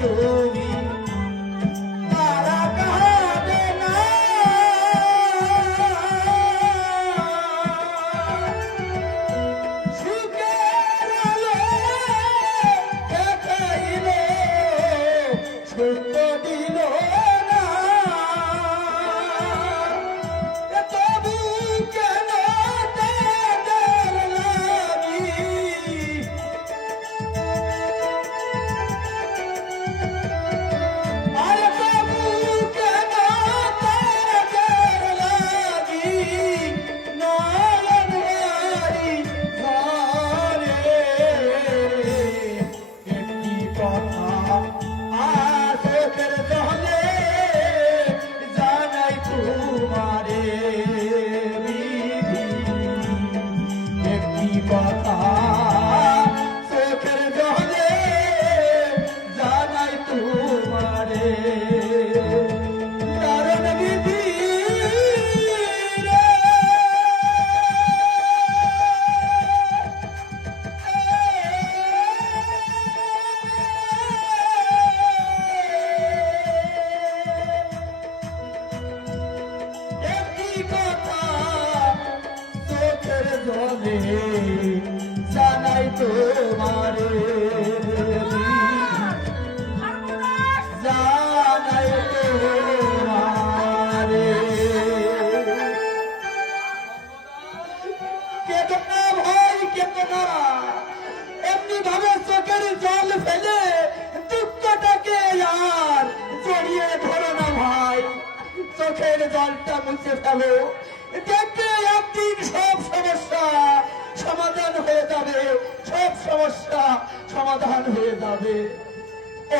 তুমি তারা কাঁদে না সুখের আলো দেখাইল সত্য দিল না তবু কেন তাদের লাগি আর তবু কেন তাদের লাগি নয়ন বাড়ি ঘরে একটি কথা আশোকের জলে জানাই তোমারে বিধি একটি কথা চোখের জলে জানাই তোমারে কারণ বিধি রে। একটি কথা চোখের জলে জানাই তোমারে জানাই তোমারে কেঁদো না ভাই কেঁদো না এমনি ভাবে চোখের জল ফেলে দুঃখটাকে আর জড়িয়ে ধরো না ভাই চোখের জলটা মুছে ফেলো দেখবে একদিন সব সমস্যা সমাধান হয়ে যাবে সব সমস্যা সমাধান হয়ে যাবে ও